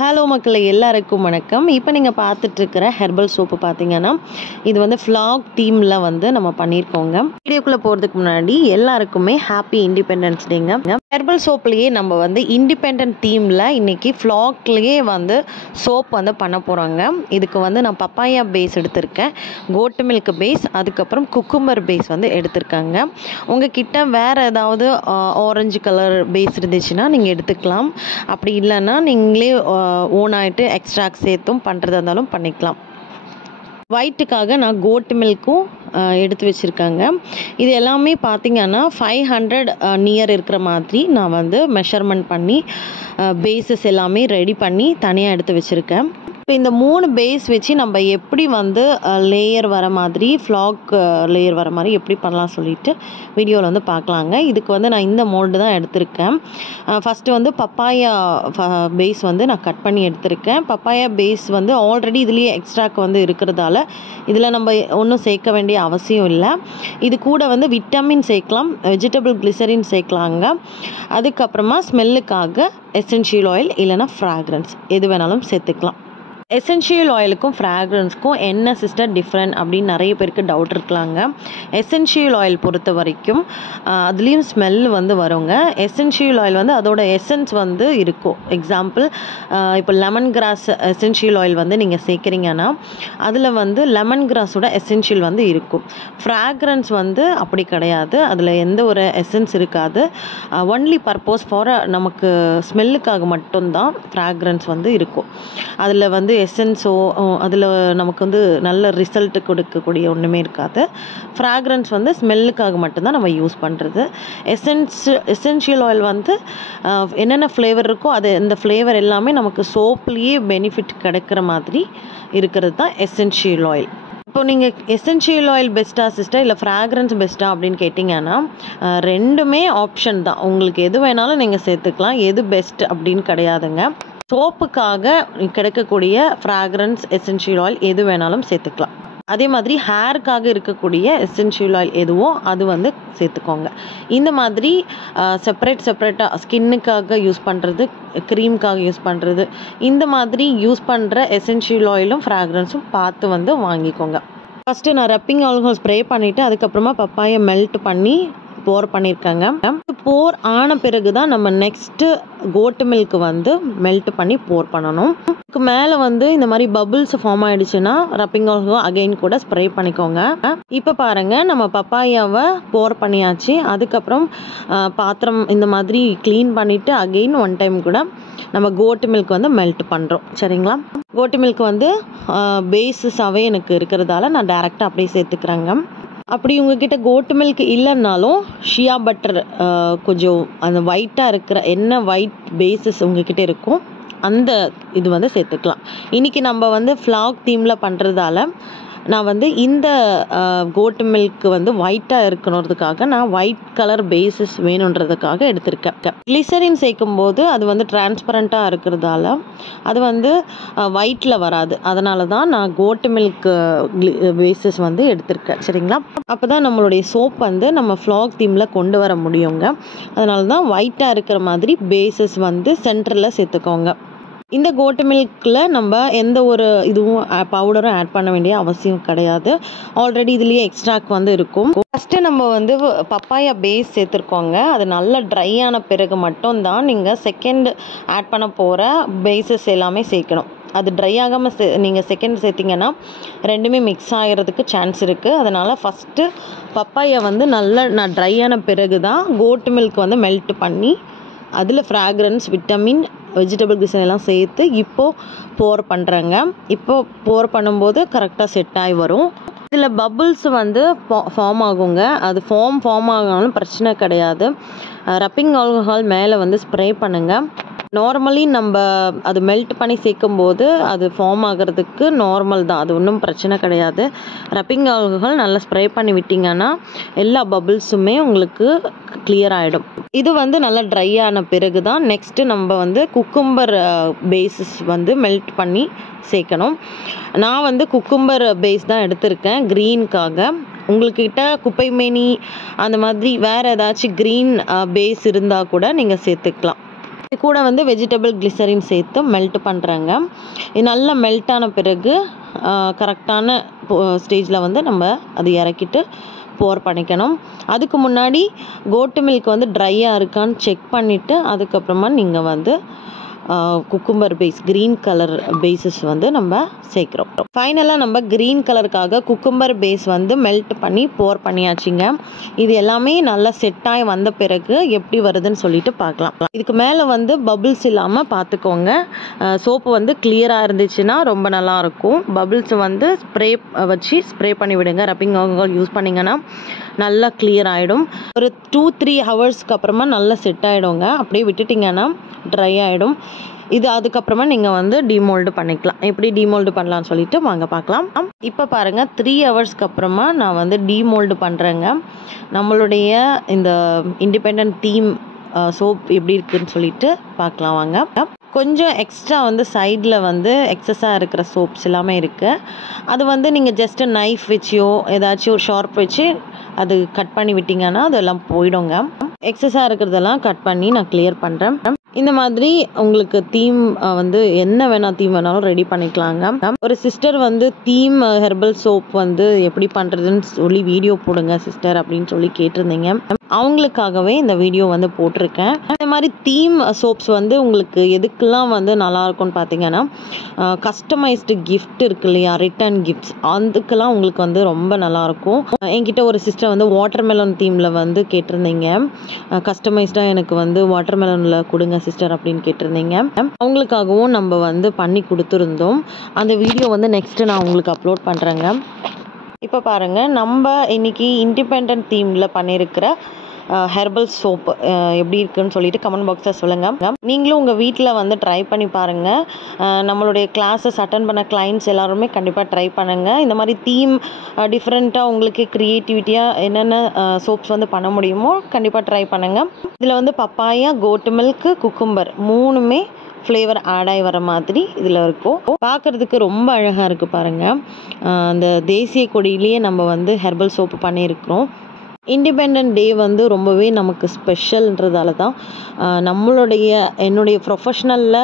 Hello மக்களே, எல்லாருக்கும் வணக்கம். இப்போ நீங்கள் பார்த்துட்ருக்கிற ஹெர்பல் சோப்பு பார்த்தீங்கன்னா, இது வந்து ஃப்ளாக் தீமில் வந்து நம்ம பண்ணியிருக்கோங்க. வீடியோக்குள்ளே போகிறதுக்கு முன்னாடி எல்லாருக்குமே ஹாப்பி இண்டிபெண்டன்ஸ் டேங்க. ஹெர்பல் சோப்லேயே நம்ம வந்து இண்டிபெண்ட் தீமில் இன்றைக்கி ஃப்ளாக்லேயே வந்து சோப் வந்து பண்ண போகிறோங்க. இதுக்கு வந்து நான் பப்பாயா பேஸ் எடுத்திருக்கேன், கோட்டு மில்க் பேஸ், அதுக்கப்புறம் குக்கும்பர் பேஸ் வந்து எடுத்திருக்காங்க. உங்ககிட்ட வேறு ஏதாவது ஆரஞ்சு கலர் பேஸ் இருந்துச்சுன்னா நீங்கள் எடுத்துக்கலாம். அப்படி இல்லைன்னா நீங்களே ஓன் ஆகிட்டு எக்ஸ்ட்ராக்ட் சேர்த்தும் பண்ணுறதா இருந்தாலும் பண்ணிக்கலாம். ஒயிட்டுக்காக நான் கோட்டு மில்க்கும் எடுத்து வச்சுருக்காங்க. இது எல்லாமே பார்த்திங்கன்னா 500 நியர் இருக்கிற மாதிரி நான் வந்து மெஷர்மெண்ட் பண்ணி பேஸஸ் எல்லாமே ரெடி பண்ணி தனியாக எடுத்து வச்சுருக்கேன். இப்போ இந்த 3 பேஸ் வச்சு நம்ம எப்படி வந்து லேயர் வர மாதிரி, ஃப்ளாக் லேயர் வர மாதிரி எப்படி பண்ணலாம் சொல்லிட்டு வீடியோவில் வந்து பார்க்கலாங்க. இதுக்கு வந்து நான் இந்த மோல்டு தான் எடுத்திருக்கேன். ஃபஸ்ட்டு வந்து பப்பாயா பேஸ் வந்து நான் கட் பண்ணி எடுத்திருக்கேன். பப்பாயா பேஸ் வந்து ஆல்ரெடி இதுலேயே எக்ஸ்ட்ராக் வந்து இருக்கிறதால இதில் நம்ம ஒன்றும் சேர்க்க வேண்டிய அவசியம் இல்லை. இது கூட வந்து விட்டமின் சேர்க்கலாம், வெஜிடபிள் கிளிசரின் சேர்க்கலாங்க. அதுக்கப்புறமா ஸ்மெல்லுக்காக எசென்ஷியல் ஆயில் இல்லைனா ஃப்ராக்ரன்ஸ் எது வேணாலும் சேர்த்துக்கலாம். எசென்ஷியல் ஆயிலுக்கும் ஃப்ராக்ரன்ஸ்க்கும் என்ன சிஸ்டர் டிஃப்ரெண்ட் அப்படின்னு நிறைய பேருக்கு டவுட் இருக்கலாங்க. எசென்ஷியல் ஆயில் பொறுத்த வரைக்கும் அதுலேயும் ஸ்மெல் வந்து வருங்க. எசென்ஷியல் ஆயில் வந்து அதோட எசன்ஸ் வந்து இருக்கும். எக்ஸாம்பிள், இப்போ லெமன் கிராஸ் எசென்ஷியல் ஆயில் வந்து நீங்கள் சேர்க்குறீங்கன்னா அதில் வந்து லெமன் கிராஸோட எசென்ஷியல் வந்து இருக்கும். ஃப்ராக்ரன்ஸ் வந்து அப்படி கிடையாது, அதில் எந்த ஒரு எசன்ஸ் இருக்காது. ஒன்லி பர்பஸ் ஃபார் நமக்கு ஸ்மெல்லுக்காக மட்டும்தான் ஃப்ராக்ரன்ஸ் வந்து இருக்கும். அதில் வந்து எசன்ஸோ அதில் நமக்கு வந்து நல்ல ரிசல்ட் கொடுக்கக்கூடிய ஒன்றுமே இருக்காது. ஃப்ராக்ரன்ஸ் வந்து ஸ்மெல்லுக்காக மட்டும்தான் நம்ம யூஸ் பண்ணுறது. எசென்ஷியல் ஆயில் வந்து என்னென்ன ஃப்ளேவர் இருக்கோ அது இந்த ஃப்ளேவர் எல்லாமே நமக்கு சோப்லேயே பெனிஃபிட் கிடைக்கிற மாதிரி இருக்கிறது தான் எசென்ஷியல் ஆயில். இப்போ நீங்கள் எசென்ஷியல் ஆயில் பெஸ்ட்டாக சிஸ்டர் இல்லை ஃப்ராக்ரன்ஸ் பெஸ்ட்டாக அப்படின்னு கேட்டிங்கன்னா ரெண்டுமே ஆப்ஷன் தான். உங்களுக்கு எது வேணாலும் நீங்கள் சேர்த்துக்கலாம், எது பெஸ்ட் அப்படின்னு கிடையாதுங்க. சோப்புக்காக கிடைக்கக்கூடிய ஃப்ராக்ரன்ஸ் எசென்ஷியல் ஆயில் எது வேணாலும் சேர்த்துக்கலாம். அதே மாதிரி ஹேருக்காக இருக்கக்கூடிய எசென்ஷியல் ஆயில் எதுவோ அது வந்து சேர்த்துக்கோங்க. இந்த மாதிரி செப்பரேட்டாக ஸ்கின்னுக்காக யூஸ் பண்ணுறது, க்ரீமுக்காக யூஸ் பண்ணுறது, இந்த மாதிரி யூஸ் பண்ணுற எசென்ஷியல் ஆயிலும் ஃப்ராக்ரன்ஸும் பார்த்து வந்து வாங்கிக்கோங்க. ஃபஸ்ட்டு நான் ரப்பிங் ஆல்கஹால் ஸ்ப்ரே பண்ணிவிட்டு அதுக்கப்புறமா பப்பாயை மெல்ட் பண்ணி போர் பண்ணியிருக்காங்க. போர் ஆன பிறகு தான் நம்ம நெக்ஸ்ட்டு கோட்டு மில்க் வந்து மெல்ட் பண்ணி போர் பண்ணணும். இதுக்கு மேலே வந்து இந்த மாதிரி பபுள்ஸ் ஃபார்ம் ஆகிடுச்சுன்னா ரப்பிங் ஆல்கஹால் அகைன் கூட ஸ்ப்ரே பண்ணிக்கோங்க. இப்போ பாருங்கள், நம்ம பப்பாயாவை போர் பண்ணியாச்சு. அதுக்கப்புறம் பாத்திரம் இந்த மாதிரி க்ளீன் பண்ணிவிட்டு அகெயின் ஒன் டைம் கூட நம்ம கோட்டு மில்க் வந்து மெல்ட் பண்ணுறோம். சரிங்களா? கோட்டு மில்க் வந்து பேஸஸாகவே எனக்கு இருக்கிறதால நான் டேரெக்டாக அப்படியே சேர்த்துக்கிறேங்க. அப்படி உங்ககிட்ட கோட்டு மில்க் இல்லைன்னாலும் ஷியா பட்டர் கொஞ்சம் அந்த ஒயிட்டாக இருக்கிற என்ன ஒயிட் பேஸஸ் உங்ககிட்ட இருக்கும் அந்த இது வந்து சேர்த்துக்கலாம். இன்றைக்கி நம்ம வந்து ஃப்ளாக் தீமில் பண்ணுறதால நான் வந்து இந்த கோட்டு மில்க் வந்து ஒயிட்டாக இருக்கணுன்றதுக்காக நான் ஒயிட் கலர் பேஸஸ் வேணுன்றதுக்காக எடுத்திருக்கேன். கிளிசரின் சேர்க்கும் போது அது வந்து டிரான்ஸ்பரண்ட்டாக இருக்கிறதால அது வந்து ஒயிட்டில் வராது. அதனால தான் நான் கோட்டு மில்க் பேஸஸ் வந்து எடுத்திருக்கேன். சரிங்களா? அப்போ தான் நம்மளுடைய சோப் வந்து நம்ம ஃப்ளாக் தீமில் கொண்டு வர முடியுங்க. அதனால தான் ஒயிட்டாக இருக்கிற மாதிரி பேஸஸ் வந்து சென்டரில் சேர்த்துக்கோங்க. இந்த கோட்டு மில்கில் நம்ம எந்த ஒரு இதுவும் பவுடரும் ஆட் பண்ண வேண்டிய அவசியம் கிடையாது. ஆல்ரெடி இதுலேயே எக்ஸ்ட்ராக்ட் வந்து இருக்கும். ஃபஸ்ட்டு நம்ம வந்து பப்பாயா பேஸ் சேர்த்துருக்கோங்க. அது நல்லா ட்ரை ஆன பிறகு மட்டும்தான் நீங்கள் செகண்ட் ஆட் பண்ண போகிற பேஸஸ் எல்லாமே சேர்க்கணும். அது ட்ரை ஆகாமல் நீங்கள் செகண்ட் சேர்த்திங்கன்னா ரெண்டுமே மிக்ஸ் ஆகிறதுக்கு சான்ஸ் இருக்குது. அதனால் ஃபஸ்ட்டு பப்பாயா வந்து நல்லா ட்ரை ஆன பிறகு தான் கோட்டு மில்க் வந்து மெல்ட் பண்ணி அதில் ஃப்ராக்ரன்ஸ், விட்டமின், வெஜிடபிள் கிளிசரின் எல்லாம் சேர்த்து இப்போது போர் பண்ணுறேங்க. இப்போது போர் பண்ணும்போது கரெக்டாக செட் ஆகி வரும். இதில் பபுள்ஸ் வந்து ஃபார்ம் ஆகுங்க. அது ஃபார்ம் ஆகாலும் பிரச்சனை கிடையாது. ரப்பிங் ஆல்கஹால் மேலே வந்து ஸ்ப்ரே பண்ணுங்கள். நார்மலி நம்ம அது மெல்ட் பண்ணி சேர்க்கும்போது அது ஃபார்ம் ஆகிறதுக்கு நார்மல் தான், அது ஒன்றும் பிரச்சனை கிடையாது. ரப்பிங் ஆல்கஹால் நல்லா ஸ்ப்ரே பண்ணி விட்டிங்கன்னா எல்லா பபுள்ஸுமே உங்களுக்கு கிளியர் ஆகிடும். இது வந்து நல்லா ட்ரை ஆன பிறகு தான் நெக்ஸ்ட்டு நம்ம வந்து குக்கும்பர் பேஸஸ் வந்து மெல்ட் பண்ணி சேர்க்கணும். நான் வந்து குக்கும்பர் பேஸ் தான் எடுத்திருக்கேன் க்ரீனுக்காக. உங்கள்கிட்ட குப்பைமேனி அந்த மாதிரி வேறு ஏதாச்சும் க்ரீன் பேஸ் இருந்தால் கூட நீங்கள் சேர்த்துக்கலாம். இது கூட வந்து வெஜிடபிள் கிளிசரின் சேர்த்து மெல்ட் பண்ணுறேங்க. இது நல்லா மெல்ட் ஆன பிறகு கரெக்டான ஸ்டேஜில் வந்து நம்ம அது இறக்கிட்டு போர் பண்ணிக்கணும். அதுக்கு முன்னாடி கோட்டு மில்க் வந்து ட்ரையாக இருக்கான்னு செக் பண்ணிவிட்டு அதுக்கப்புறமா நீங்கள் வந்து cucumber base green colour bases வந்து நம்ம சேர்க்குறோம். ஃபைனலாக நம்ம க்ரீன் கலருக்காக குக்கும்பர் பேஸ் வந்து மெல்ட் பண்ணி போர் பண்ணியாச்சுங்க. இது எல்லாமே நல்லா செட் ஆகி வந்த பிறகு எப்படி வருதுன்னு சொல்லிட்டு பார்க்கலாம். இதுக்கு மேலே வந்து பபிள்ஸ் இல்லாமல் பார்த்துக்கோங்க. சோப்பு வந்து கிளியராக இருந்துச்சுன்னா ரொம்ப நல்லாயிருக்கும். பபிள்ஸ் வந்து ஸ்ப்ரே பண்ணி விடுங்க. ரப்பிங் ஆல்கஹால் யூஸ் பண்ணிங்கன்னா நல்லா கிளியர் ஆகிடும். ஒரு 2-3 ஹவர்ஸ்க்கு அப்புறமா நல்லா செட் ஆகிடுங்க. அப்படியே விட்டுட்டிங்கன்னா ட்ரை ஆகிடும். இது அதுக்கப்புறமா நீங்கள் வந்து டிமோல்டு பண்ணிக்கலாம். எப்படி டிமோல்டு பண்ணலான்னு சொல்லிட்டு வாங்க பார்க்கலாம். இப்போ பாருங்கள், 3 ஹவர்ஸ்க்கு அப்புறமா நான் வந்து டிமோல்டு பண்ணுறேங்க. நம்மளுடைய இந்த இண்டிபெண்டன்ட் தீம் சோப் எப்படி இருக்குதுன்னு சொல்லிட்டு பார்க்கலாம் வாங்க. கொஞ்சம் எக்ஸ்ட்ரா வந்து சைடில் வந்து எக்ஸஸாக இருக்கிற சோப்ஸ் எல்லாமே இருக்குது. அது வந்து நீங்கள் ஜஸ்ட்டு நைஃப் வச்சியோ ஏதாச்சும் ஒரு ஷார்ப் வச்சு அது கட் பண்ணி விட்டிங்கன்னா அதெல்லாம் போயிடுங்க. எக்ஸஸாக இருக்கிறதெல்லாம் கட் பண்ணி நான் கிளியர் பண்ணுறேன். இந்த மாதிரி உங்களுக்கு தீம் வந்து என்ன தீம் வேணாலும் ரெடி பண்ணிக்கலாங்க. ஒரு சிஸ்டர் வந்து தீம் ஹெர்பல் சோப் வந்து எப்படி பண்ணுறதுன்னு சொல்லி வீடியோ போடுங்க சிஸ்டர் அப்படின்னு சொல்லி கேட்டிருந்தீங்க. அவங்களுக்காகவே இந்த வீடியோ வந்து போட்டிருக்கேன். இந்த மாதிரி தீம் சோப்ஸ் வந்து உங்களுக்கு எதுக்கெல்லாம் வந்து நல்லாயிருக்கும்னு பார்த்தீங்கன்னா, கஸ்டமைஸ்டு கிஃப்ட் இருக்கு இல்லையா, ரிட்டர்ன் கிஃப்ட்ஸ், அதுக்கெல்லாம் உங்களுக்கு வந்து ரொம்ப நல்லாயிருக்கும். என்கிட்ட ஒரு சிஸ்டர் வந்து வாட்டர்மெலன் தீமில் வந்து கேட்டிருந்தீங்க. கஸ்டமைஸ்டாக எனக்கு வந்து வாட்டர்மெலனில் கொடுங்க சிஸ்டர் அப்படின்னு கேட்டிருந்தீங்க. அவங்களுக்காகவும் நம்ம வந்து பண்ணி கொடுத்துருந்தோம். அந்த வீடியோ வந்து நெக்ஸ்ட்டு நான் உங்களுக்கு அப்லோட் பண்ணுறேங்க. இப்போ பாருங்கள், நம்ம இன்றைக்கி இண்டிபெண்டன்ட் தீமில் பண்ணியிருக்கிற ஹெர்பல் சோப் எப்படி இருக்குன்னு சொல்லிட்டு கமெண்ட் பாக்ஸில் சொல்லுங்கள். நீங்களும் உங்கள் வீட்டில் வந்து ட்ரை பண்ணி பாருங்கள். நம்மளுடைய கிளாஸஸ் அட்டன் பண்ண கிளைண்ட்ஸ் எல்லாருமே கண்டிப்பாக ட்ரை பண்ணுங்கள். இந்த மாதிரி தீம் டிஃப்ரெண்ட்டாக உங்களுக்கு க்ரியேட்டிவிட்டியாக என்னென்ன சோப்ஸ் வந்து பண்ண முடியுமோ கண்டிப்பாக ட்ரை பண்ணுங்கள். இதில் வந்து பப்பாயா, கோட்டு மில்க்கு, குக்கும்பர் 3மே ஃப்ளேவர் ஆட் ஆகி வர மாதிரி இதில் இருக்கும். பார்க்குறதுக்கு ரொம்ப அழகாக இருக்குது பாருங்கள். அந்த தேசிய கொடியிலேயே நம்ம வந்து ஹெர்பல் சோப்பு பண்ணியிருக்கிறோம். இண்டிபெண்டன்ட் டே வந்து ரொம்பவே நமக்கு ஸ்பெஷல்ன்றதால தான் என்னுடைய ப்ரொஃபஷ்னலில்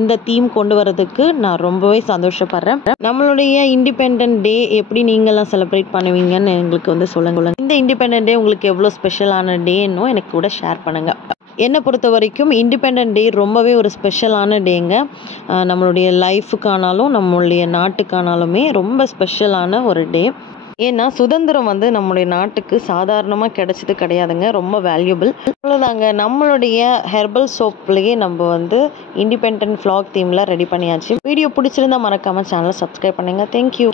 இந்த தீம் கொண்டு வரதுக்கு நான் ரொம்பவே சந்தோஷப்படுறேன். நம்மளுடைய இண்டிபெண்டன்ட் டே எப்படி நீங்கள்லாம் செலிப்ரேட் பண்ணுவீங்கன்னு எங்களுக்கு வந்து சொல்லுங்கள். இந்த இண்டிபெண்டன்ட் டே உங்களுக்கு எவ்வளோ ஸ்பெஷலான டேன்னு எனக்கு கூட ஷேர் பண்ணுங்கள். என்னை பொறுத்த வரைக்கும் இண்டிபெண்டன்ட் டே ரொம்பவே ஒரு ஸ்பெஷலான டேங்க. நம்மளுடைய லைஃபுக்கானாலும் நம்மளுடைய நாட்டுக்கானாலுமே ரொம்ப ஸ்பெஷலான ஒரு டே. ஏன்னா சுதந்திரம் வந்து நம்மளுடைய நாட்டுக்கு சாதாரணமாக கிடைச்சது கிடையாதுங்க, ரொம்ப வேல்யூபிள். அவ்வளோதாங்க, நம்மளுடைய ஹெர்பல் சோப்லேயே நம்ம வந்து இண்டிபெண்டன்ட் ஃப்ளாக் தீமில் ரெடி பண்ணியாச்சு. வீடியோ பிடிச்சிருந்தா மறக்காமல் சேனலை சப்ஸ்கிரைப் பண்ணுங்கள். தேங்க்யூ.